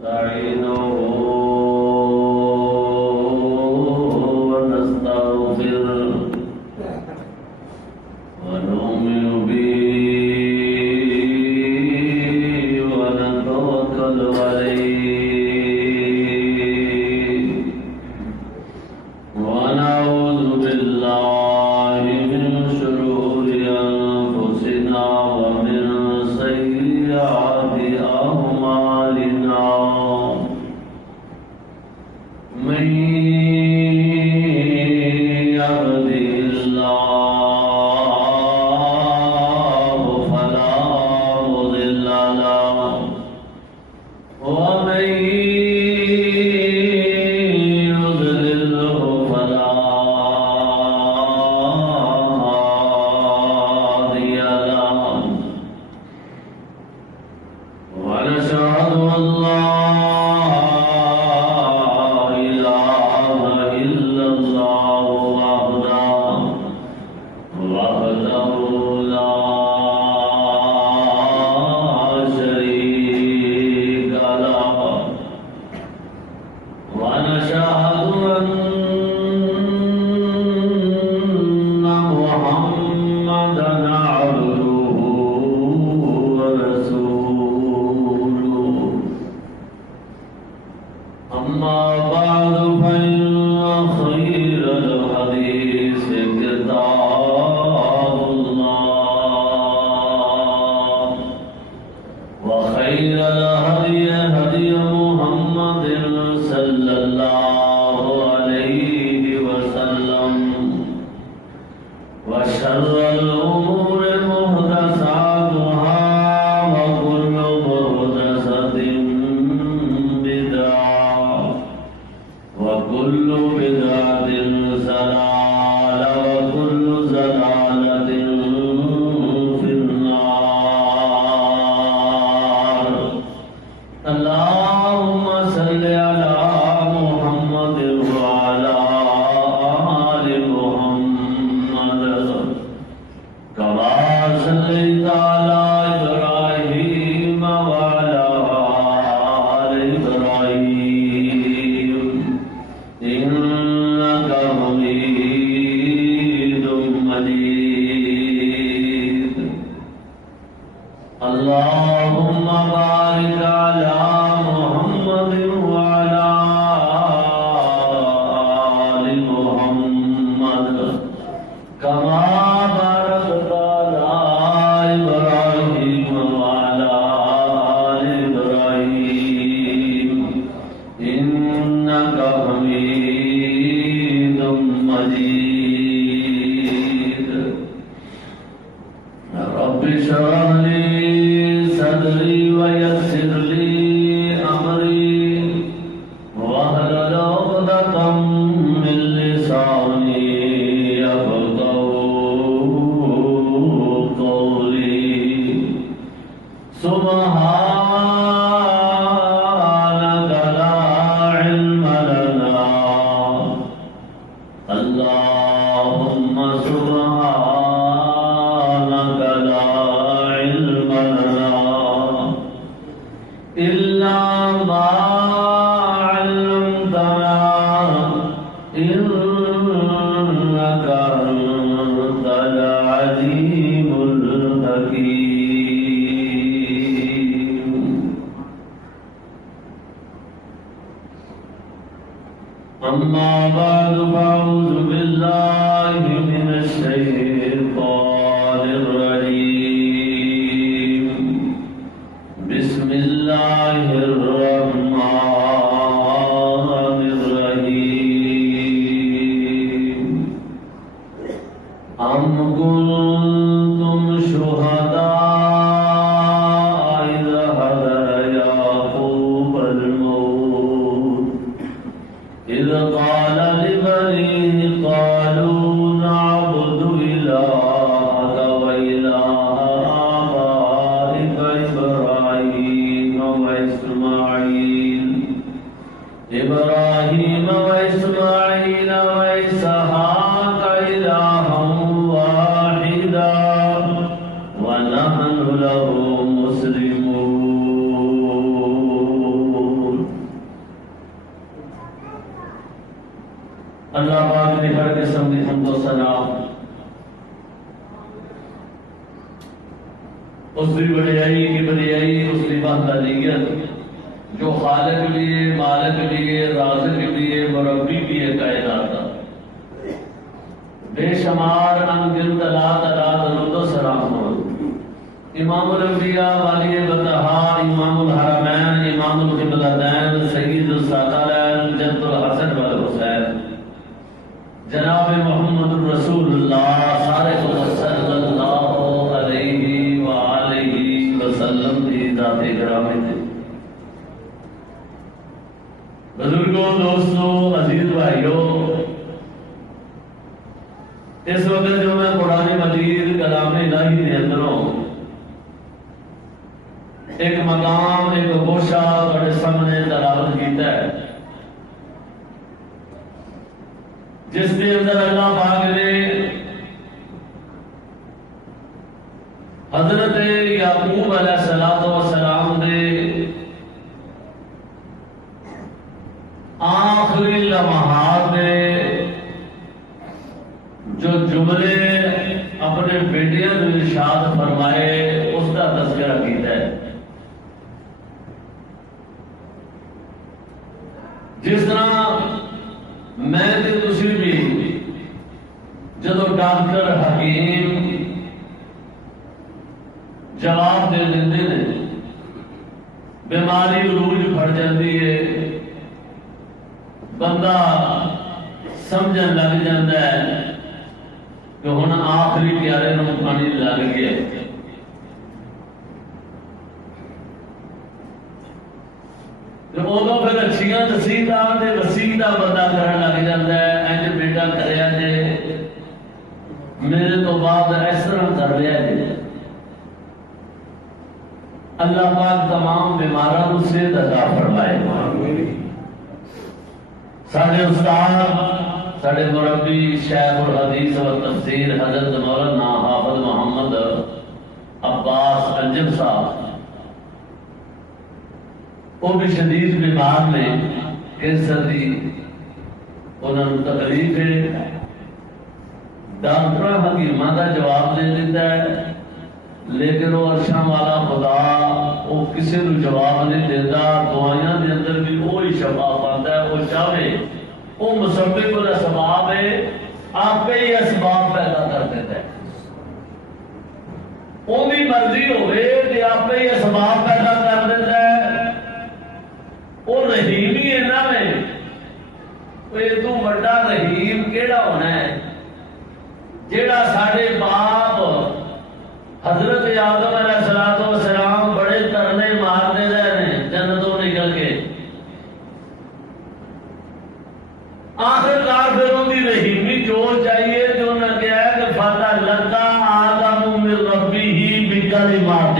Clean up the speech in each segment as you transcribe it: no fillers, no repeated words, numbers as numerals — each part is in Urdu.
نستعينه ونستغفره ونؤمن به ونتوكل عليه ونعوذ بالله من شرور أنفسنا ومن سيئات أعمالنا من يهده الله فلا مضل له ومن يضلله فلا هادي له ونشهد أن لا إله إلا الله وحده لا شريك له ونشهد أن محمدا عبده ورسوله أما بعد فإن خير الحديث كتاب الله وخير الهدي هدي محمد صلى الله عليه وسلم وشر الأمور محدثاتها وكل محدثة بدعة وكل بدعة ضلالة وكل ضلالة في النار اللهم صل على محمد وعلى آل محمد كما صليت على إبراهيم وعلى آل إبراهيم إنك حميد مجيد اللهم بارك على محمد وعلى آل محمد كما باركت على إبراهيم وعلى آل إبراهيم إنك حميد مجيد رب اشرح لي صدري ويسر لي أمري واحلل عقدة من لساني يفقهوا قولي سبحانك لا علم لنا اللهم سبحانك لا علم لنا إلا ما علمتنا إنك أنت العليم الحكيم أما بعد فأعوذ بالله من الشيطان الرجيم بسم الله الرحمن الرحيم أم كنتم شهداء إذ حضر يعقوب الموت إذ قال لبنيه قالوا نعبد إلهك وإله آبائك إبراهيم وإسماعيل وإسحاق إلها واحدا ونحن له مسلمون اللہ پاک نے ہر قسم کی حمد و ثنا اس کی بڑائی کی بڑائی اس کی وحدانیت جو خالق بھی ہے، مالک بھی ہے، رازق بھی ہے، مربی بھی ہے کائنات کا، بے شمار انگنت لا تعداد درود و سلام ہو امام الانبیاء والی بطحا امام الحرمین امام القبلتین سید الثقلین جد الحسن والحسین جناب محمد رسول اللہ سارے کو صلی اللہ علیہ وآلہ وسلم کی ذات گرامی تھی۔ بزرگوں، دوستوں، عزیز بھائیوں، اس وقت جو میں قرآن مجید کلام الہی کے اندروں ایک مقام، ایک گوشہ بڑے سامنے تلاوت کیتا ہے، جس کے اندر اللہ پاک نے حضرت یعقوب علیہ السلام نے آخری لمحات میں جو جملے اپنے بیٹیاں کو ارشاد فرمائے اس کا تذکرہ کیتا ہے۔ جس طرح میں تے تسی بھی جدو ڈاکٹر حکیم جواب دے دیندے نے، بیماری عروج پھڑ جاتی ہے، بندہ سمجھن لگ جاتا ہے کہ ہن آخری پیارے نوں پانی لگ گیا، ادو پھر اچھیاں نصیحتاں تے وسیلہ بندہ کرن لگ جاتا ہے، انج بیٹا کریا جے، میرے تو بعد اس طرح کر رہا جے۔ اللہ پاک تمام بیماراں نوں صحت عطا فرمائے۔ ساڈے استاد، ساڈے مربی شیخ الحدیث و تفسیر حضرت مولانا حافظ محمد عباس انجم صاحب، وہ بھی شدید بیمار نے، کینسر دی انہوں نے تکلیف ہے، ڈاکٹر حکیماں کا جواب دے دیتا ہے، لیکن وہ عرشاں والا خدا وہ کسی کو جواب نہیں دیتا، دعائیاں دے اندر بھی وہی شفا پاتا ہے، وہ چاہے وہ مسبب الاسباب ہے، آپ پہ ہی اسباب پیدا کر دیتا ہے، وہ بھی مرضی ہوئے کہ آپ پہ ہی اسباب پیدا کر دیتا ہے۔ وہ رحیم ہی ہے نا، میں یہ تو بڑا رحیم کیڑا ہونا ہے جیڑا ساڈے باپ حضرت آدم علیہ السلام بڑے ترنے مارتے رہے جنتوں نکل کے، آخرکار پھر ان کی رحیمی جو چاہیے جو نہ کیا ہے کہ فَتَلَقَّىٰ آدَمُ مِن رَبِّهِ بِكَلِمَاتٍ،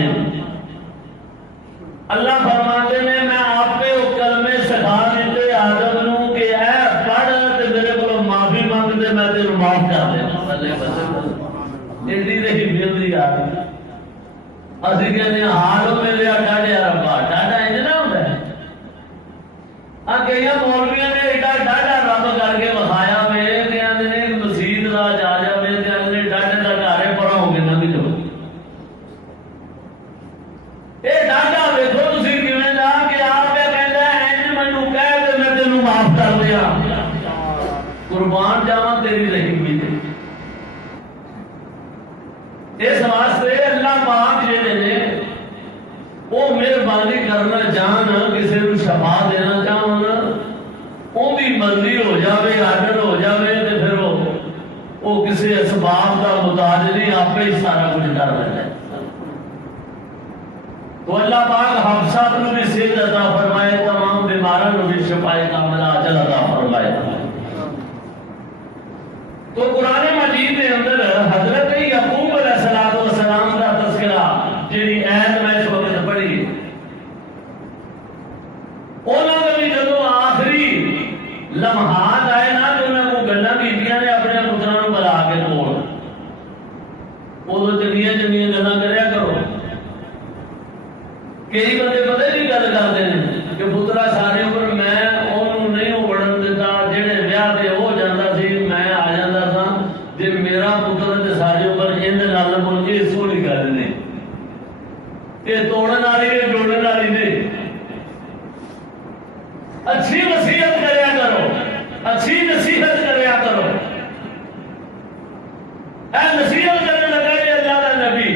اللہ فرماتے ہیں میں آپ پہ وہ کلمے سکھا دیتے آدم نو کہ اے پڑھ تے میرے کو معافی مانگتے میں تیرے معاف کر دینا۔ بلے بلے ایڈی رحیمی ہوندی یار، اسی کہتے ہیں حال میں لیا ڈاڈے ربا، ڈاڈا انج نہ ہوندا ہے، کئی مولویاں نے ایڈا ڈاڈا رب کر کے بخایا میں کہ آندے نے مسجد دا جا جاوے تے آندے ڈاڈے دا گھر ہے پرا ہو کے نہ بھی جاؤ، اے ڈاڈا ویکھو تسی کیویں دا کہ آپ کہندا ہے انج مینوں کہہ تے میں تینوں معاف کر دیا، قربان جاواں تیری رحیمی تے۔ اس واسطے اللہ پاک جڑے نے وہ مہربانی کرنا چاہن، کسی کو شفا دینا چاہن، وہ بھی مرضی ہو جاوے، آرڈر ہو جاوے تے پھر وہ کسی اسباب کا محتاج نہیں، آپ ہی سارا کچھ کر لیتا ہے۔ تو اللہ پاک ہم سب کو بھی صحت عطا فرمائے، تمام بیماروں کو بھی شفائے کاملہ عاجل عطا فرمائے۔ تو قرآن مجید کے اندر حضرت یعقوب علیہ السلام کا تذکرہ جی ایت میں اس وقت پڑھی، انہوں نے بھی جدو آخری لمحات آئے نا تو انہوں کو گلاں کیتیاں نے اپنے پتراں نوں بلا کے کول، ادو چنگیاں چنگیاں گلاں کریا کرو۔ کئی بندے پتہ نہیں گل کرتے ہیں کہ پترا سارے اوپر میں انہوں نہیں وہ بڑھن دیتا، جہے ویاہ تے ہو جاتا کہ توڑنے والی نے جوڑنے والی نے اچھی وصیت کریا کرو، اچھی نصیحت کریا کرو. اے نصیحت کرنے لگا یہ اللہ کا نبی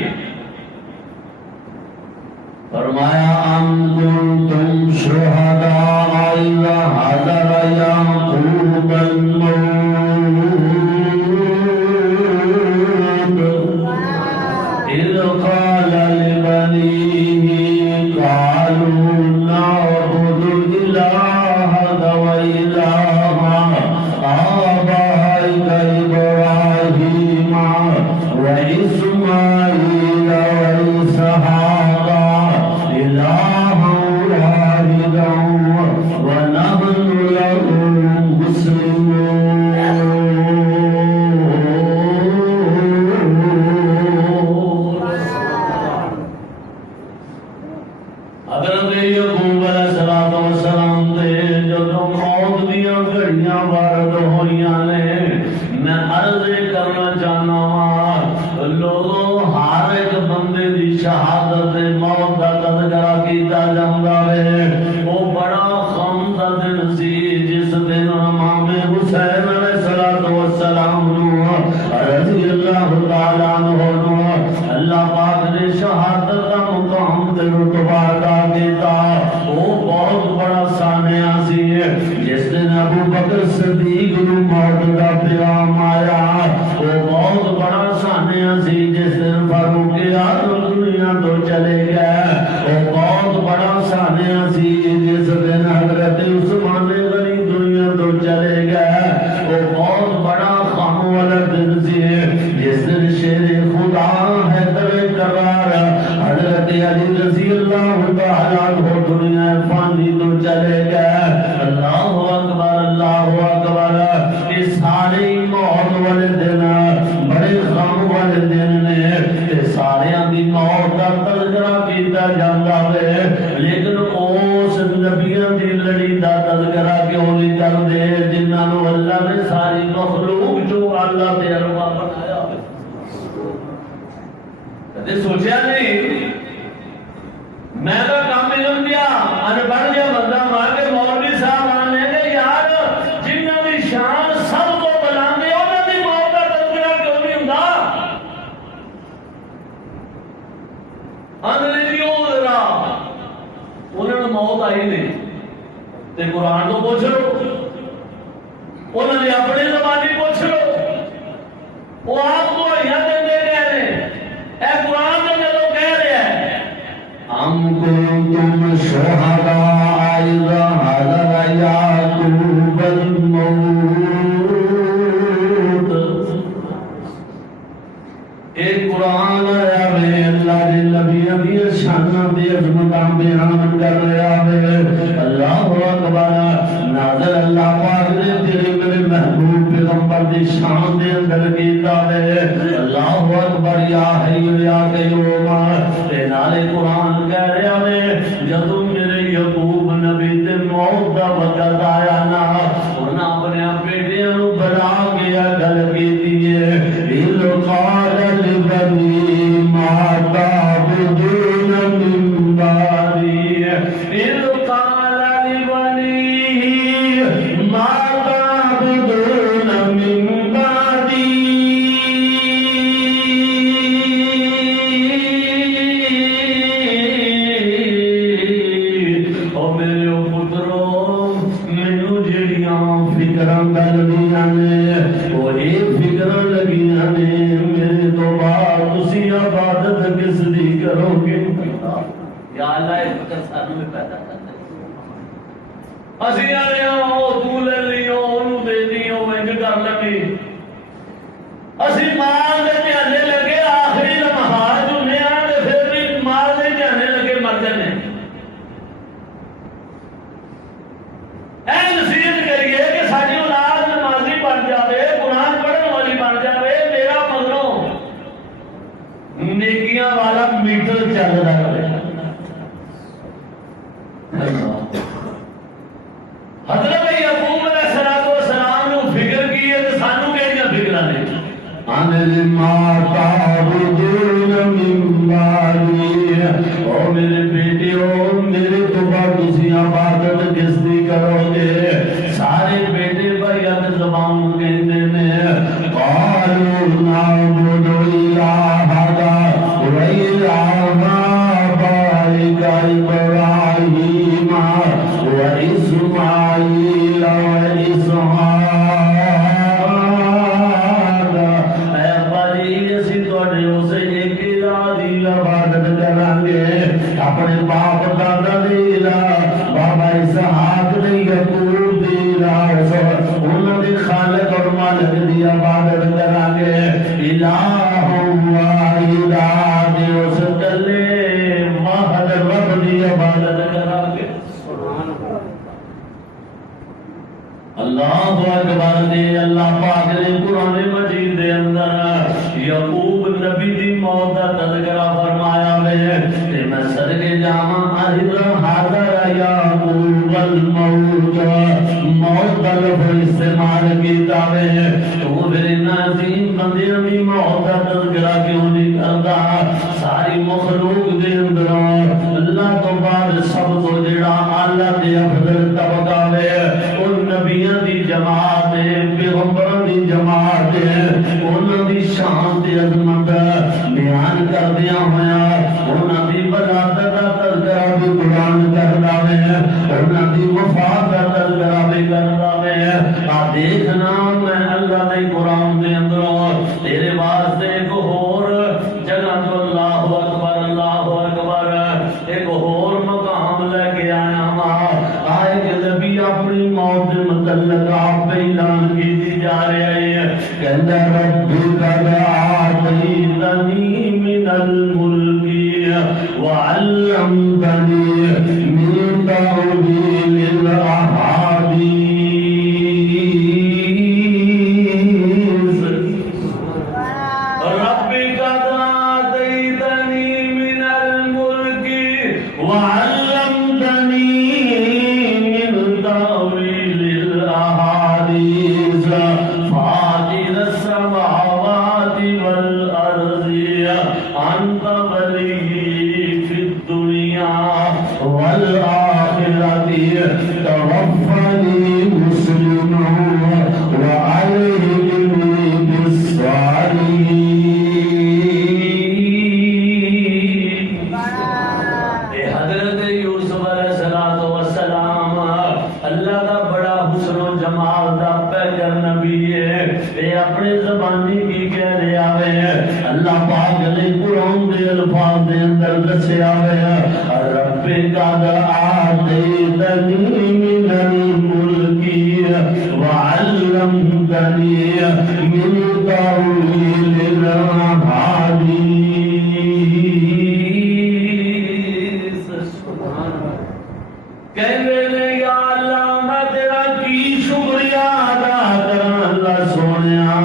فرمایا ام کنتم شہداء اذ حضر یعقوب الموت اذ قال لبنیہ قالوا نعبد الہک وإلہ آبائک ابراہیم وإسماعیل وإسحاق إلہا واحدا ونحن له مسلمون. حضرت یعقوب علیہ السلام دے جدوں موت دیاں گھڑیاں وارد ہوئیاں نے، میں عرض کرنا چاہنا ہاں لوگوں ہر ایک بندے دی شہادت موت کا تذکرہ کیتا جاتا ہے. وہ بڑا غم دا دن سی جس دن امام حسین علیہ السلام رضی اللہ تعالیٰ عنہ اللہ پاک نے شہادت کا مقام تے رتبہ عطا کیتا. وہ بہت بڑا سانحہ سی جس دن ابو بکر صدیق نو موت کا پیغام آیا. وہ بہت بڑا سانحہ سی جس دن فاروق اعظم دنیا تو چلے گئے. وہ بہت بڑا سانحہ سی جس دن حضرت عثمان غنی دنیا تو چلے گئے. وہ بہت بڑا غم والا دن سی جس دن شیر خدا حیدر کرار حضرت علی رضی اللہ تعالیٰ عنہ دنیا فانی تو چلے گئے. اللہ اکبر اللہ اکبر. یہ سارے موت والے دن بڑے غم والے دن نے، سارے دی موت کا تذکرہ کیتا جاتا ہے. لیکن اس نبیوں دی لڑی دا تذکرہ کیوں نہیں کرتے جنہاں نو اللہ نے ساری مخلوق جو اللہ دے علاوہ بنایا ہے؟ کدے سوچیا نہیں؟ میں تو کام علم دیا ان پڑھ گیا بندہ مار کے مولوی صاحب آنے کہ یار جنہاں دی شان سب کو بلاندے انہاں دی موت کا تذکرہ کیوں نہیں ہوندا؟ انگریزیوں ذرا انہوں نے موت آئی نہیں تے قرآن تو پوچھ لو، انہوں نے اپنی زبانی پوچھ لو. وہ آپ کو یہاں دے رہے ہیں اے قرآن نے جدو کہہ رہے ہیں ام کنتم شہداء اذ حضر یعقوب الموت. ایک قرآن آیا ہے اللہ کے نبی دی شاناں دی عظمتاں بیان کر رہا ہے. اللہ اکبر. نازل اللہ پاک نے تیرے میرے محبوب پیغمبر دی شان دے اندر کیتا ہے. اللہ اکبر. یا حی یا قیوم. تے نالے قرآن کہہ رہا ہے جدوں میرے یعقوب نبی تے موت دا وقت آیا نا انہاں اپنے بیٹیاں نو بلا کے گل کیتی ہے. اذ قال لبنی ما تعبدون من بعدی. اذ قال لبنی ما تعبدون من بعدی. او میرے پترو مینوں جڑیاں فکراں گلدیاں نے وہ یہ فکراں لگیاں نے میرے تو بعد تسی عبادت کس دی کرو گے؟ یا اللہ یہ فکر سانوں میں پیدا کرنا ہے. اسی آنے آؤ تو لے لیو انہوں دے دیو انج کر لگی. اسی مال دے جانے لگے آخری لمحات دنیا دے پھر بھی مال دے جانے لگے مر جانے. اے نصیحت کریے کہ ساری اولاد نمازی بن جاوے قرآن پڑھنے والی بن جاوے. میرا مگروں نیکیاں والا میٹر چل رہا ہے. حضرت یعقوب علیہ السلام نے فکر کی ہے کہ سانو کہڑیاں فکراں نے؟ ان ما تعبدون من بعدی او میرے بیٹیو میرے تو بعد تسی عبادت کس دی کرو گے؟ سارے بیٹے بھائی زبان کہتے ہیں قالوا نعبد الہک وإلہ آبائک ابراہیم وإسماعیل وإسحاق۔ اے ابا جی اسی تواڈے اسے ایک الہ دی عبادت کریں گے، اپنے باپ دادا دی الہ بابا اسحاق دی یعقوب دی الہ انہاں دے خالق اور مالک دی عبادت کریں گے۔ الہ واحد دی اس کلے واحد رب دی عبادت کریں گے۔ اللہ اکبر دے اللہ پاک نے قرآن مجید دے اندر یعقوب نبی دی موت دا تذکرہ فرمایا ہے کہ میں صدقے جاواں اذا حاضر یعقوب الموت، موت کا لفظ استعمال کیتا ہے تو میرے نازیم بندیاں دی موت دا تذکرہ کیوں نہیں کردا؟ ساری مخلوق دے اندر اللہ تو بعد سب تو جڑا اعلی تے افضل طبقہ ہے ان نبیاں دی جماعت ہے، پیغمبراں دی جماعت ہے، انہاں دی شان تے عظمت بیان کردیاں ہویا انہاں دی ولادت دا تذکرہ بھی قرآن کردا ہے، انہاں دی وفات دا تذکرہ بھی کردا ہے۔ آ دیکھنا میں اللہ دے قرآن دے اندروں تیرے واسطے ایک اور جگہ تو اللہ اکبر ایک اور مقام لے کے آیا ہاں۔ آئے کہ نبی اپنی موت کے متعلق آپ پہ اعلان کی جا رہے ہیں کہ رب قد آتیتنی من الملک وعلمتنی من تأویل الاحادیث۔ رب قد آتیتنی من الملک وعلمتنی من تأویل الاحادیث فاطر السماوات والارض انت ولی فی الدنیا والآخرۃ توفنی مسلما وألحقنی بالصالحین۔ حضرت یوسف علیہ السلام اللہ کا بڑا حسن و جمال دا پیغمبر نبی ہے، اے اپنے زبانی کی کہہ رہا ہے اللہ پاک نے قرآن دے الفاظ دے اندر دسیا ہے رب قد آتیتنی من الملک وعلمتنی من تأویل الاحادیث۔ کہنے لے یا اللہ میں تیرا کی شکریہ ادا کراں اللہ سونیا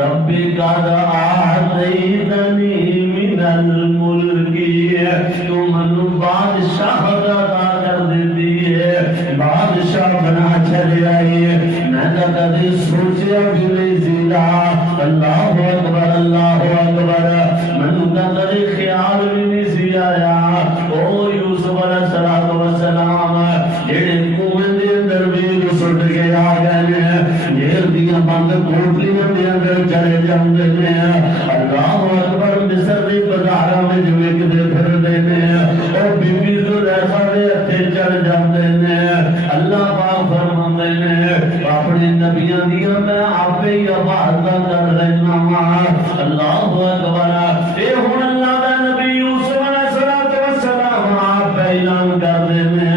رب قد آتیتنی من الملک، تو منو بادشاہ عطا کر دیتی ہے، بادشاہ بنا چھڑیا ہے، میں نے کبھی سوچیا بھی نہیں سیدھا۔ اللہ اکبر منو کبھی خیال بھی نہیں سی آیا او یوسف علیہ السلام جڑے کنویں دے اندر بھی سٹ کے آ گئے ہیں، جیل دیاں بند کوٹلیاں دے اندر چلے جاندے ہیں، اللہ اکبر مصر دی بازاراں وچ وکدے پھردے نے، او بی بی زلیخا دے ہتھے چڑھ جاندے نے۔ اللہ پاک فرماندے نے اپنے نبیاں دیاں میں آپے ہی عبادتاں کر رہنا وا۔ اللہ اکبر اے ہن اللہ دا نبی یوسف علیہ السلام آپ اعلان کر دینے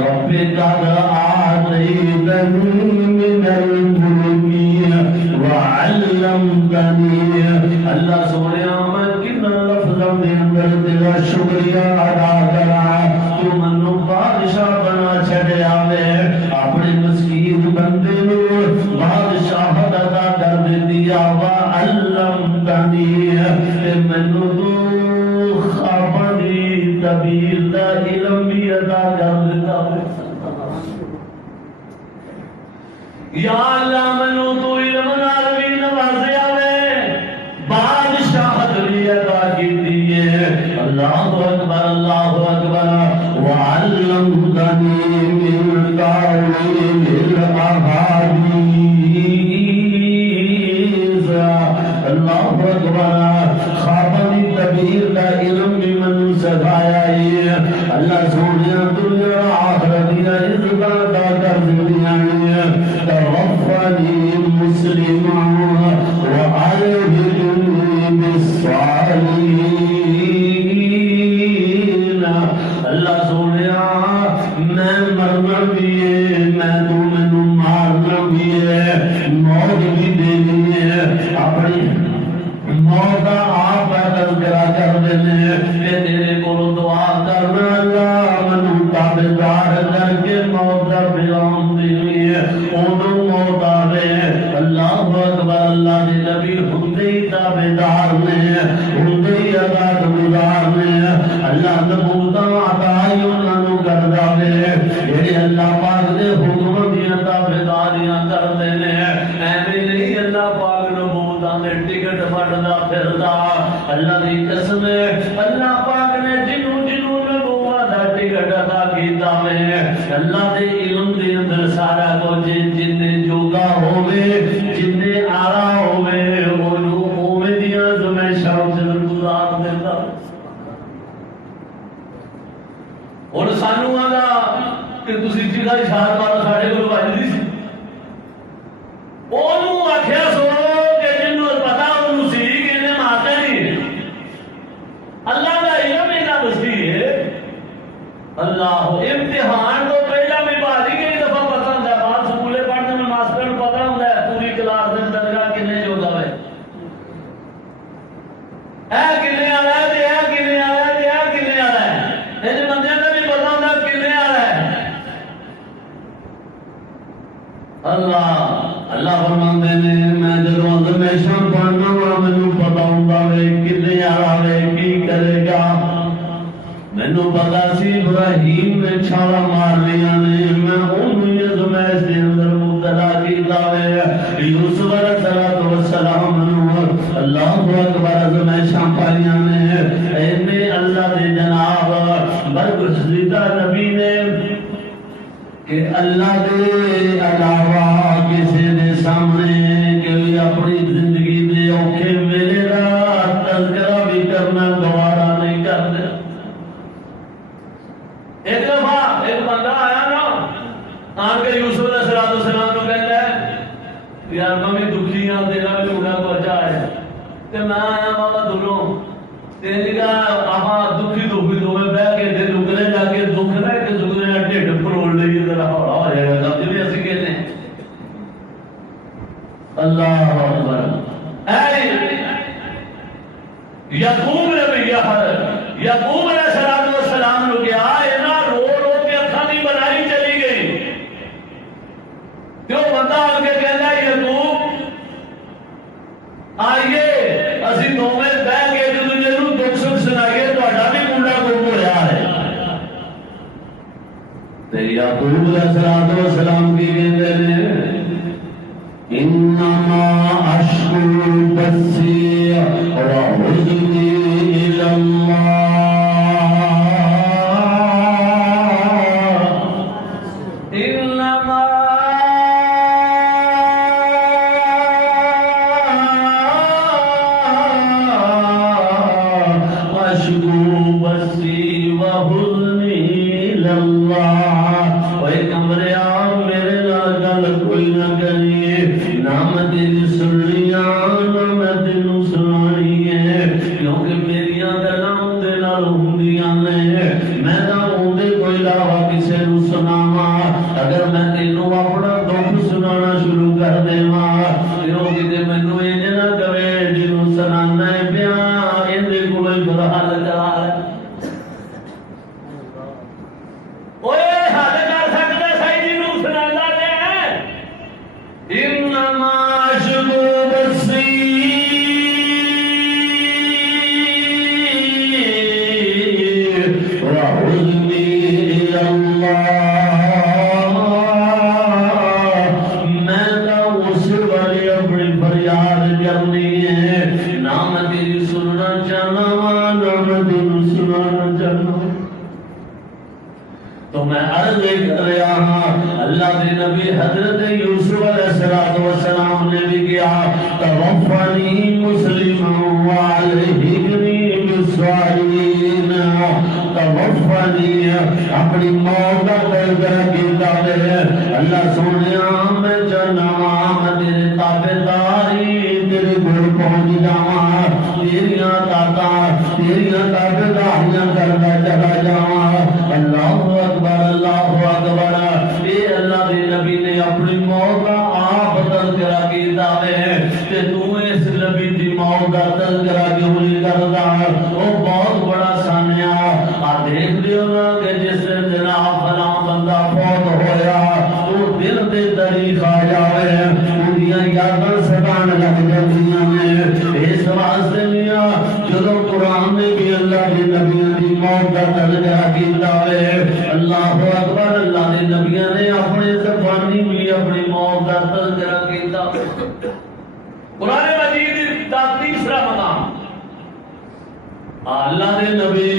رب قد آتیتنی من الملک وعلمتنی۔ اللہ سونیا میں کتنا لفظوں دے اندر تیرا شکریہ ادا کرا، تو منو بادشاہ بنا چھڑیا وے، اپنے مسکین بندے نو بادشاہ عطا کر دیا وعلمتنی، تے منو تو خواباں دی تعبیر دا علم بھی عطا کر دیتا۔ یا اللہ منو تو علم نال بھی نوازیا وے، بادشاہت بھی عطا کیتی ہے۔ اللہ اکبر من تأويل الأحاديث اللہ اکبر خوابانی تعبیر کا علم بھی من سکھایا ہے اللہ سونے دنیا آخرت یا عزت کا کر دیا ہے توفنی مسلما وعلمنی بالصالحین اللہ سونے میں مرنا بھی ہے میں تمہیں مارنا بھی ہے موت بھی دینی ہے اپنی موت آپ کا تذکرہ کر دینے کہ تیرے کو دعا کرنا اللہ منو تابدار کر کے موت کا پیغام دینی ہے انہوں موت آوے اللہ اکبر اللہ نے نبی ہندے ہی تابدار نے ہندے ہی عذاب گزار نے اللہ نبوتا عطائی انہوں کر داوے یہ اللہ پاک نے حکم دیا تابداریاں کر دینے ایمیں نہیں اللہ پاک نبوتا نے ٹکٹ بڑھنا پھردا اللہ دی قسم ہے اللہ پاک نے جنوں نبوت دا ٹکٹ عطا کیتا میں اللہ دے علم دے اندر سارا کچھ جن جوگا ہوے جن آرا ہوے اونوں ہوے دیاں تمہیں شرط گزار دیتا اور سانو آگا کہ تسی جگہ اشار مارو ساڑھے کو واجدی سی اونوں آکھیا سنو کہ جنوں پتا انہوں سی کہ انہیں مارتا نہیں اللہ کا علم اینا بستی ہے اللہ امتحان تو پہلا میں باری کے دفعہ پتا ہوں ہے بات سکولے پڑھنے میں ماسٹر پتا ہوں ہے پوری کلاس میں درگاہ کنے جو گا ہے اے کنے آ رہا ہے اے کنے آ رہا ہے اے کنے آ رہا ہے ایسے بندیاں نے بھی پتا ہوں ہے کنے آ رہا ہے اللہ اللہ فرماندے نے میں جدوں ہمیشہ پڑھنا وا مینوں پتا ہوندا وے کنے آ رہا ہے کی کرے گا مینوں پتا سی ابراہیم نے چھالا مار لیا نے میں اونوں ہی زمین دے اندر مبتلا کیتا وے یوسف علیہ السلام نو اللہ اکبر زمین پائیاں نے اینے اللہ دے جناب برگزیدہ نبی نے کہ اللہ دے علاوہ کسی دے سامنے کہ اپنی زندگی دے اوکھے ویلے دا تذکرہ بھی کرنا گوارا نہیں کرتے ایک دفعہ ایک بندہ آیا نا آن کے یوسف علیہ السلام کو کہتا ہے یار میں دکھی ہاں تیرا بھی اڑا کو اچھا ہے کہ میں آیا بابا دونوں تیری کا آہا دکھی دو میں بہ کے دے دکھنے جا کے دکھنا ہے کہ دکھنے جا ٹھیٹ پروڑ لئیے ذرا ہو جائے گا جب بھی ایسے کہتے ہیں اللہ اکبر اے یعقوب علیہ السلام نے کیا اینا رو کے اکھا نہیں بنائی چلی گئی کیوں بندہ آن کے کہنا ہے یعقوب آئیے اسی دو میں بہ کے جو تجھے رو دکھ سکھ سنائیے تو اڈا بھی منڈا گم ہویا ہے تیری یعقوب علیہ السلام کی کہتے ہیں انما اشکو بسی وحزنی الاللہ انما اشکو بسی وحزنی الاللہ اوہ کمرے آم میرے گل کوئی نہ کریے نہ میں تیری سنیاں نہ میں تینوں سنانی ہے کیونکہ میریاں گلاں دے نال ہوندیاں نے میں نہ ہوندے کوئی علاوہ کسے نوں سناواں اگر میں تینوں اپنا دکھ سنانا شروع کر دیواں پھر کتے مینوں انج نہ کہے جنوں سنانا ہے پیا ایندے کولے بڑا حل کرا لے اوئے حل کر سکدا سائی جنوں سنانا نے انما اشکو بسی وحزنی الاللہ میں نہ اس والی اپنی فریاد کرنی ہے نہ میں تیری سننا چاہنا نہ میں تیری سنانا چاہنا تو میں عرض کر رہا اللہ کے نبی حضرت یوسف علیہ السلام نے بھی کیا توفنی مسلما وعلیہنی بالصالحین توفنی اپنی موت کا تذکرہ کیتا ہے اللہ سونیا میں جنما میں تیرے تابعداری تیرے گھر پہنچ جاواں تیریاں تابعداریاں کرتا چلا جاواں اللہ اکبر اے اللہ دے نبی نے اپنی موت کا آپ تذکرہ کیتا ہے تے تو اس نبی دی موت کا تذکرہ کیوں نہیں کردا وہ بہت بڑا سانیا آ دیکھ لیو نا کہ جس دن فلاں بندہ فوت ہویا وہ دل دے تاریخ آ جاوے اندیاں یاداں سکان لگ جاندیاں نے اس واسطے میاں جدوں قرآن نے بھی اللہ کے نبیوں دی موت کا تذکرہ کیتا ہے اللہ اکبر اللہ کے نبیوں نے اپنے زبانی بھی اپنی موت کا تذکرہ کیتا قرآن مجید کا تیسرا مقام اللہ کے نبی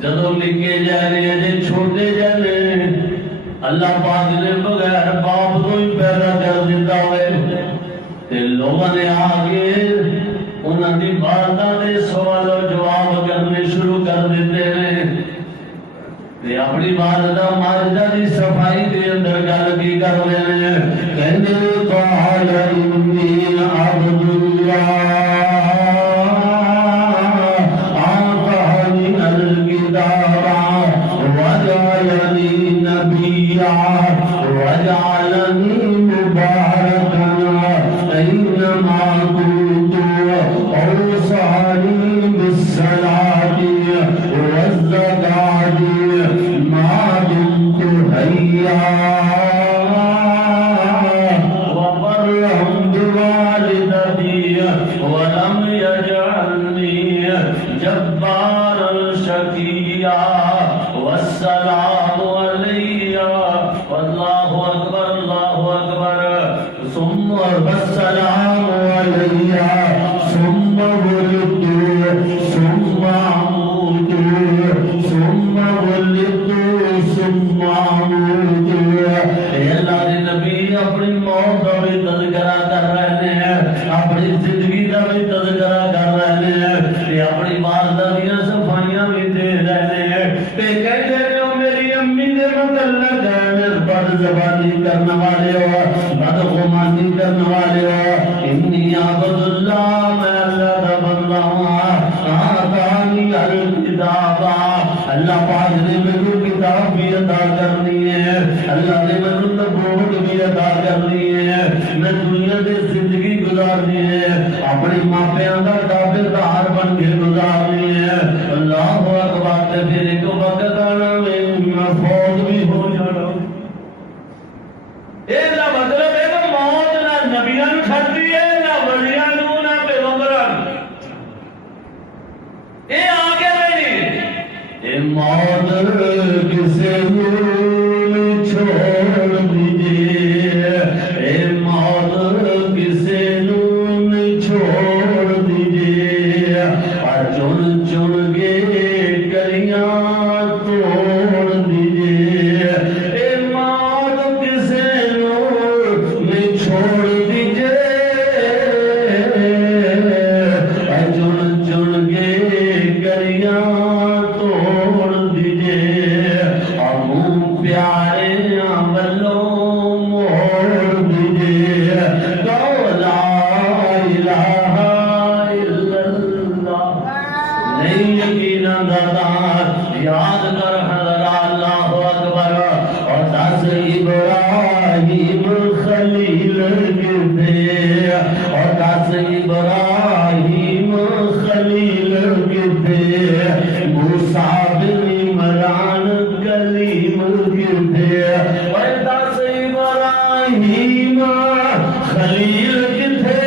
جدو لکھے جانے جے چھوٹے جانے اللہ پاک نے بغیر باپ تو ہی پیدا کر دیتا ہوئے تے لوگوں نے آگے انہوں نے باتاں دے سوال و جواب کرنے شروع کر دیتے ہیں تے اپنی والدہ ماجدہ دی صفائی دے اندر گل کی کر رہے ہیں کہنے قال انی عبد اللہ آتانی الکتاب وجعلنی نبیا وجعلنی مبارکا اینما کنت اوصانی بالصلاة والزکاة ما دمت حیا وبرا بوالدتی ولم یجعلنی جبارا شقیا والسلام علی واللہ اکبر ثم والسلام علی ثم ولدت ثم اموت ثم ولدت ثم اموت اے اللہ کے نبی اپنی موت کا بھی تذکرہ کر رہے ہیں اپنی زندگی کا بھی تذکرہ کر رہے ہیں تے اپنی والدہ دیا صفائیاں بھی دے رہے ہیں تے کہتے ہیں میری امی نے متعلق ہے بد زبانی کرنے والے ہو بدغمانی کرنے والے ہو انی عبد اللہ میں اللہ کا بندہ ہوں آتانی الکتاب اللہ پاک نے میرے کتاب بھی عطا کرنی ہے اللہ نے میرے نبوت بھی عطا کرنی ہے میں دنیا کی زندگی گزارنی ہے اپنی ماپیاں کا تابعدار بن کے گزارنی ہے اللہ اکبر تے پھر ایک وقت آنا میں فوت بھی ہو جانا اے دا مطلب ہے کہ موت نہ نبیاں کھڑتی ہے نہ ولیاں نہ پیغمبراں اے آگے نہیں اے موت کسے نور چھوڑ دیجئے اے موت کسے نور چھوڑ دیجئے اور چن چن کے کلیاں توڑ دیجئے اے موت کسے نور چھوڑ دیجئے اور چن چن کے کلیاں توڑ دیجئے اور منہ پیارے عملوں موڑ دیجئے تو لا الہ الا اللہ نہیں یقینا دادا یاد کر حضرت اللہ اکبر اور دس ابراہیم خلیل گردے اور دس ابراہیم خلیل گردے موسیٰ بن عمران کلیم گردے اور دس ابراہیم خلیل گردے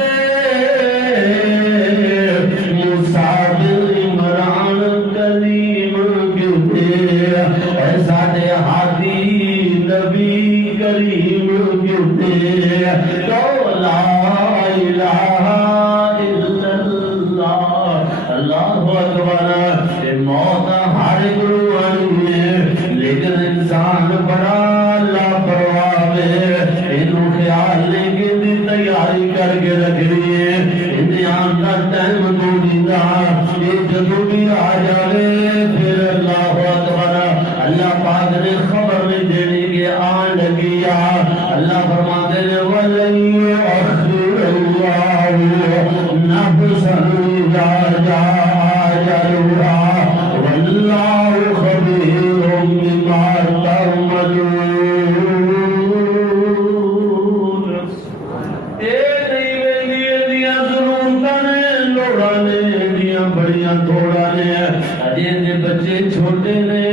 موسیٰ بن عمران کلیم گردے اور ساڑھے ہادی نبی کریم گردے تو لا الہ الا اللہ اللہ اکبر موت ہر گروہ اللہ پاک نے خبر نہیں دینی کہ آن لگی اللہ فرماتے ہیں وَلَن يُؤَخِّرَ اللَّهُ نَفْسًا إِذَا جَاءَ أَجَلُهَا وَاللَّهُ خَبِيرٌ بِمَا تَعْمَلُونَ تھوڑا نے اجے دے بچے چھوٹے نے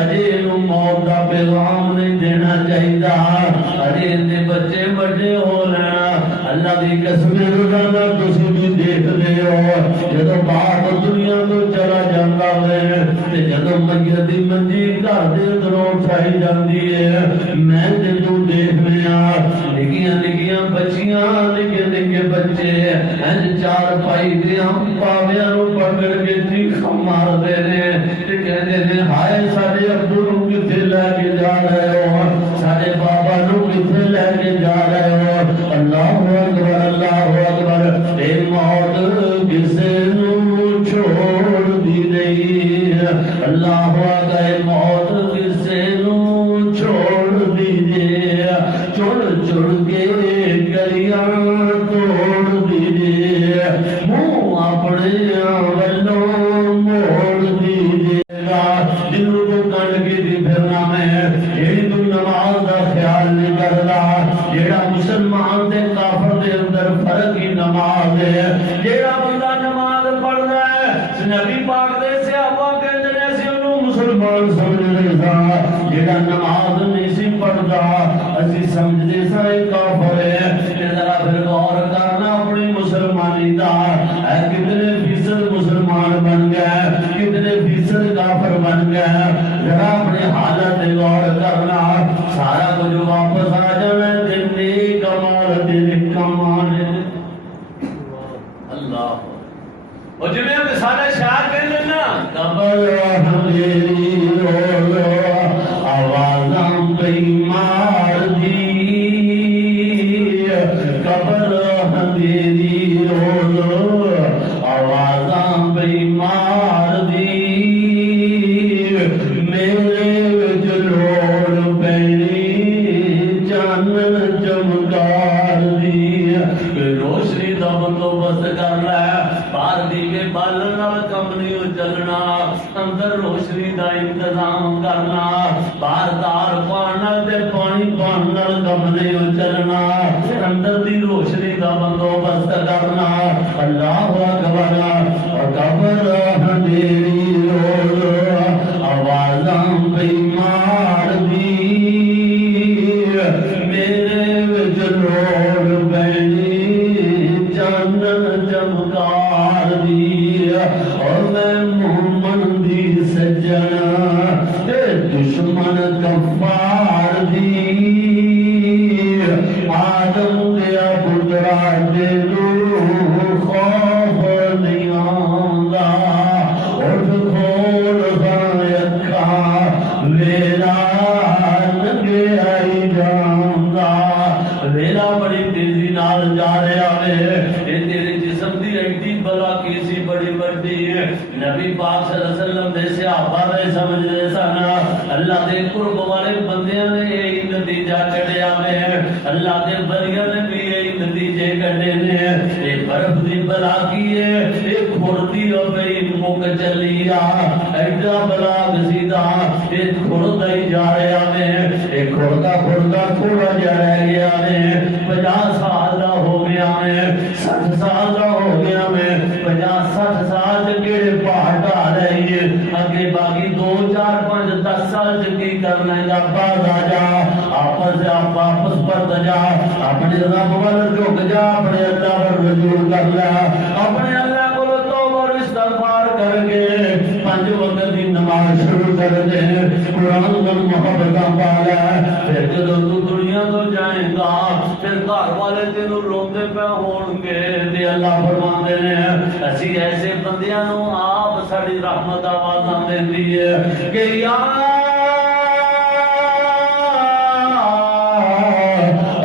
اجے نو موت دا پیغام نہیں دینا چاہیے اجے دے بچے بڑے ہو لینا اللہ دی قسم روزانہ تسی بھی دیکھ دے ہو جدوں باپ دنیا تو چلا جاندا ہے تے جدوں میت دی منجی گھر دے اندروں اٹھائی جاندی ہے میں تے تو دیکھنے نکیاں نکیاں بچیاں نکے نکے بچے انج چار پائی دے ہم پاویاں نو پکڑ کے چیخ مار دے نے تے کہندے نے ہائے ساڈے ابو نو کتے لے کے جا رہے ہو ساڈے بابا نو کتے لے کے جا رہے ہو اللہ اکبر اے موت کسے نو چھوڑ دی نہیں اللہ اکبر موت کسے نو چھوڑ دی چڑ چڑ کے گلیاں توڑ دی منہ اپنے ولوں موڑ دی جنوں تو کن کی دی پھرنا میں جیڑی تو نماز دا خیال نہیں کردا جیڑا مسلمان تے کافر دے اندر فرق ہی نماز ہے جیڑا بندہ نماز پڑھدا ہے نبی پاک دے صحابہ کہندے نے اسی اونوں مسلمان سمجھدے سا جیڑا نماز نہیں سی پڑھدا اسی سمجھدے سا کافر ہے ذرا پھر غور کرنا اپنی مسلمانی دا کتنے فیصد مسلمان بن گئے کتنے فیصد کافر بن گئے ذرا اپنے حالت غور کرنا سارا کچھ واپس آ جانا دلی کمال دل کمال اللہ اور جب میں سارے شاعر کہہ لینا قبر ہمیری رو رو آوازاں بیمار دی قبر ہمیری رو رو آوازاں بیمار دی میرے وچ لوڑ پینی چانن چمکار دی روشنی دا بندوبست کر لے باہر دیوے بالن نال کم نہیں چلنا اندر روشنی دا انتظام کرنا باہر تار پان نال تے پانی پان نال کم نہیں چلنا اندر دی روشنی دا بندوبست کرنا اللہ اکبر قبر ہمیری رو رو آوازاں بیمار دی میرے وچ لوڑ پینی چانن چمکار دی اور میں محمد دی سجن اے دشمن کفار دی آدم دیا پترا دے دو خوف نہیں آندا اٹھ کھول سائے اکھا میرا لگے آئی جاندا میرا بڑی تیزی نال جا رہا ہے اے تیرے جسم دی ایڈی بلا کیسی بڑی بڑی ہے نبی پاک صلی اللہ علیہ وسلم دے صحابہ نے سمجھ دے سانا اللہ دے قرب والے بندیاں نے یہی نتیجہ چڑھیا میں اللہ دے بریاں نے بھی یہی نتیجے کٹے نے اے برف دی بلا کی ہے اے کھڑتی ہو گئی مک چلی ایڈا بلا گسیدہ اے کھڑتا ہی جا رہا میں اے کھڑتا تھوڑا جا رہ گیا میں 50 سال دا ہو گیا میں 60 سال دا ہو گیا میں 50-60 سال کیڑے پہاڑ ڈا رہی ہے اگے باقی 2 4 5 10 سال کی کرنا ہے باز آ جا واپس پرت جا اپنے رب وال جھک جا اپنے اللہ پر رجوع کر لے اپنے اللہ کو توبہ اور استغفار کر کے 5 وقت کی نماز شروع کر دے قرآن کا محبت پا لے پھر جب تو دنیا تو جائے گا پھر گھر والے تینوں روندے پہ ہون گے تے اللہ فرماندے نے اسی ایسے بندیاں نو آپ ساڈی رحمت آوازاں دیندی ہے کہ یا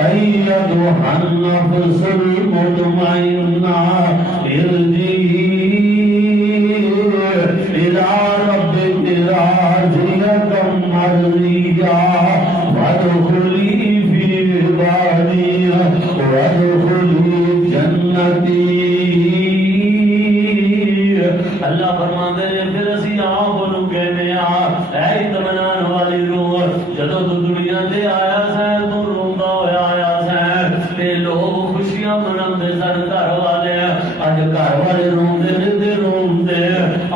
ایتھا النفس المطمئنہ ارجعی الی ربک راضیۃ مرضية وادخلي في عبادي وادخلي جنتي. اللہ فرماندے نے پھر اسی آپ نو کہنے اے اطمینان والی روح جدو تو دنیا تے آیا سا تو روندا ہویا آیا سا تے لوگ خوشیاں مناندے سن گھر والے اج گھر والے روندے نے تے روندے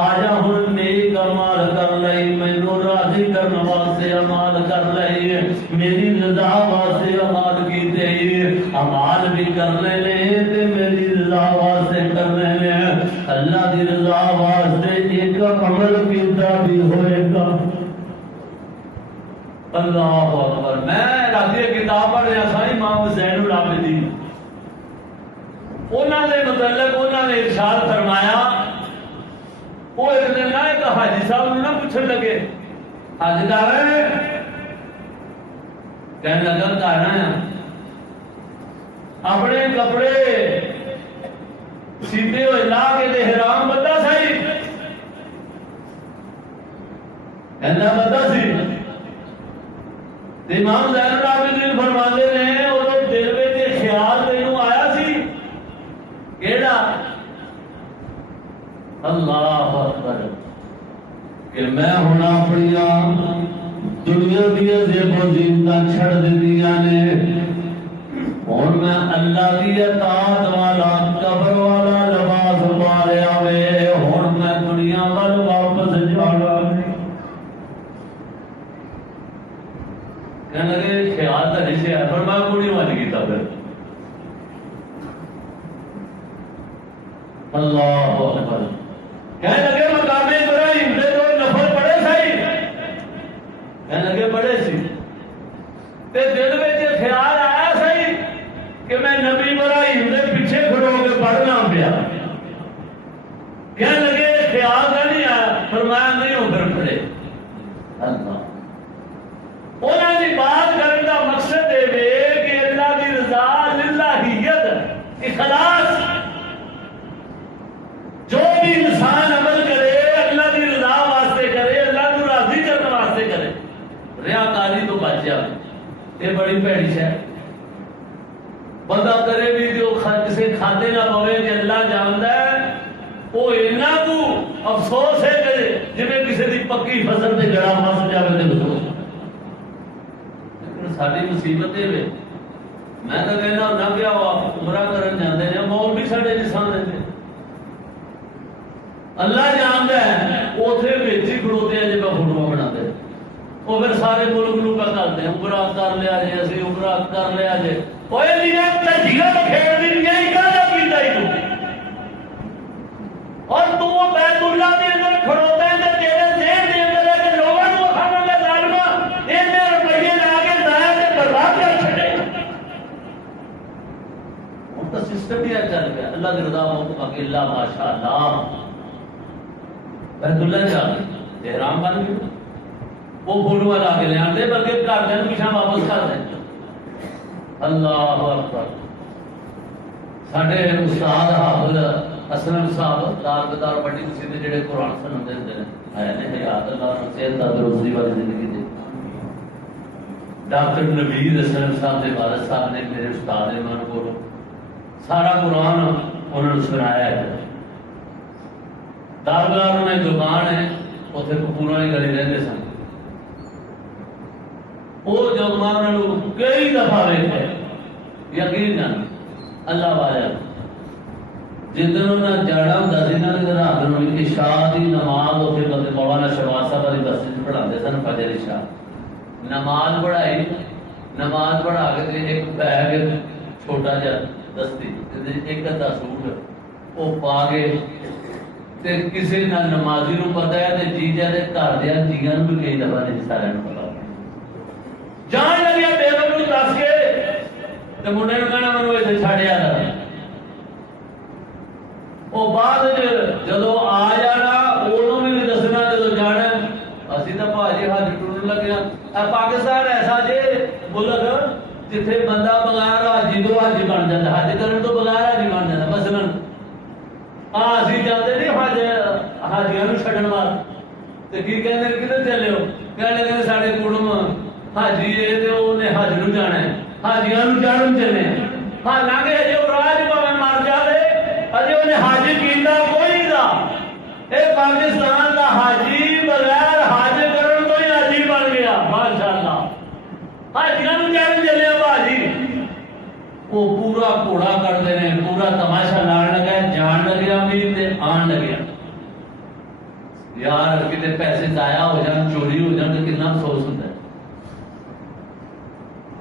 آجا ہن نیک اعمال کر لئی مینوں راضی کرن واسطے اعمال کر لئی میری رضا واسطے اعمال کیتے اعمال بھی کرنے نے تے میری رضا واسطے کرنے نے اللہ دی رضا واسطے ایک عمل کیتا بھی ہوئے گا. اللہ اکبر. میں راتی کتاب پڑھ رہا سا امام زین العابدین انہوں نے متعلق انہوں نے ارشاد فرمایا وہ ایک دن نہ ایک حاجی صاحب نہ پوچھنے لگے حج کر رہے ہیں کہنے لگا کر رہے ہیں اپنے کپڑے سیدھے ہوئے لا کے دے حرام بندہ صحیح کہنا بندہ سی امام زین العابدین فرماتے ہیں اور دل میں خیال تینوں آیا سی کیڑا اللہ اکبر کہ میں ہوں اپنی دنیا دیا زیب و زینتاں چھڑ دتیاں نے اور میں اللہ دی اطاعت والا قبر والا لباس پا لیا وے ہن میں دنیا ول واپس جانا کہنے لگے خیال تو نہیں سے ہے پر میں کوئی مان کیتا پھر اللہ اکبر کہنے لگے مقام ابراہیم نے جو نفل پڑھے صحیح کہنے لگے پڑھے سی تے دل میں یہ خیال آیا صحیح کہ میں نبی ابراہیم نے پیچھے کھڑو کے پڑھنا پیا کہنے لگے خیال کا نہیں آیا فرمایا نہیں ہو کر پڑھے اللہ انہوں نے بات کرنے کا مقصد ہے کہ اللہ کی رضا للہیت اخلاص جو بھی انسان عمل کرے اللہ کی رضا واسطے کرے اللہ کو راضی کرنے واسطے کرے ریاکاری تو بچ جائے یہ بڑی بھڑی ہے بندہ کرے بھی جو کسی کھاتے نہ پوے کہ اللہ جانتا ہے وہ اتنا کو افسوس ہے کہ جی کسی کی پکی فصل سے گڑا پھس جائے تو ساری مصیبت ہے میں تو کہنا نہ کیا عمرہ کرن جاندے ہیں مول بھی ساڈے نشان دیتے اللہ جانتا ہے اوتھے وچ ہی کھڑوتے ہیں جب فوٹو بناتے وہ پھر سارے ملک نو کا کرتے ہیں عمرہ کر لیا جی اسی عمرہ کر لیا جی اوے دینا تجھیلا کھیڑ دی نہیں کہدا کیتا ہی تو اور تو بیت اللہ دے اندر کھڑوتا ہے تے تیرے ذہن دے اندر ہے کہ لوگوں کو کھانا دے ظالما اینے روپے لا کے ضائع تے برباد کر چھڑے ان کا سسٹم ہی چل گیا اللہ کی رضا موت اکیلا ماشاءاللہ بیت اللہ جا کے احرام بن گئے وہ فوٹو لا کے لے آتے بلکہ گھر دے پیچھے واپس کر دیں اللہ اکبر ساڈے استاد حافظ اسلم صاحب دار بڑی مسجد جڑے قرآن سناتے ہوندے نے ہے نے حیات اللہ صحت تندرستی والی زندگی دے ڈاکٹر نوید اسلم صاحب دے والد صاحب نے میرے استاد ایمان کو سارا قرآن انہوں نے سنایا ہے دارگاہ میں دکان ہے اتنے کپورا کی گلی رہتے سن وہ جب میں کئی دفعہ ویکھے یقین نہ اللہ والے جس دن انہیں جانا ہوتا سی نا رات نو عشاء دی نماز اتنے بندے مولانا شہباز صاحب والی مسجد پڑھاتے سن فجر عشاء نماز پڑھائی نماز پڑھا کے ایک بیگ چھوٹا جا دستی ایک ادھا سوٹ وہ پا کے کسی نہ نمازی نو پتا ہے جی جا کے گھر دیا جیاں بھی کئی دفعہ نہیں سارے پتا جان لگیا بیگم نو دس کے منڈے نو کہنا مینو اتنے چھڈیا تھا وہ بعد جدو آ جانا انہوں بھی دسنا جدو جانا اسی تو بھاجی حج ٹرن لگیا پاکستان ایسا جی ملک جتھے بندہ بغیر حاجی تو حاجی بن جاتا حج کرنے تو بغیر حاجی بن جاتا مثلاً اسی جاتے نہیں حاجیاں چھڈن واسطے کی کہندے کدھر چلے ہو کہنے لگے ساڈے کڑم حاجی ہے تے اونے حج نو جانا ہے حاجیاں نو چڑھن چلے حالانکہ اجے وہ راج بھاویں مر جاوے اجے اونے حج کیتا کوئی دا اے پاکستان دا حاجی بغیر حج کرن تو ہی حاجی بن گیا ماشاءاللہ حاجیاں نو چڑھن چلے بھاجی وہ پورا کوڑا کرتے ہیں پورا تماشا لان لگا جان لگیا بھی تے آن لگیا یار کتے پیسے ضائع ہو جان چوری ہو جان تو کتنا افسوس ہوتا ہے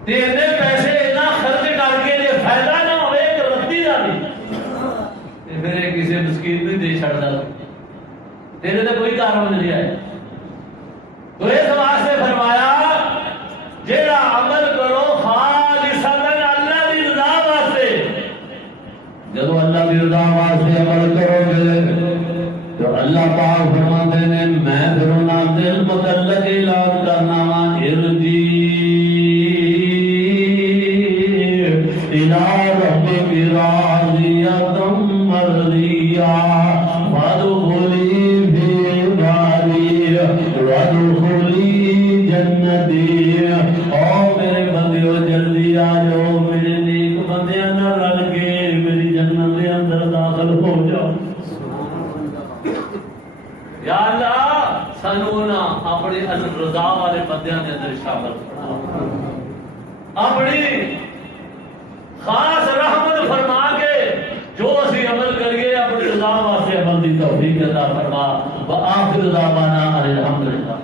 اتنے پیسے اتنا خرچ کر کے جی فائدہ نہ ہوئے ایک رتی کا بھی پھر کسی مسکین بھی دے چڑھتا تیرے تو کوئی کارن نہیں آئے تو اس واسطے فرمایا جیڑا عمل کرو خالصتاً اللہ دی رضا واسطے جب اللہ کی رضا واسطے عمل کرو گے تو اللہ پاک فرماتے ہیں میں پھر انہاں دل متعلق اعلان کرنا وا ارجی الى ربک راضیۃ مرضیہ فادخلی فی عبادی وادخلی جنتی او میرے بندیو جلدی آ جاؤ میرے نیک بندیاں نہ رل کے میری جنت کے اندر داخل ہو جاؤ یا اللہ سانو نا اپنی رضا والے بندیاں دے اندر شامل فرما اپنی خاص رحمت فرما کے جو اسی عمل کریے اپنی رضا واسطے عمل دی توفیق عطا فرما وآخر دعوانا الحمدللہ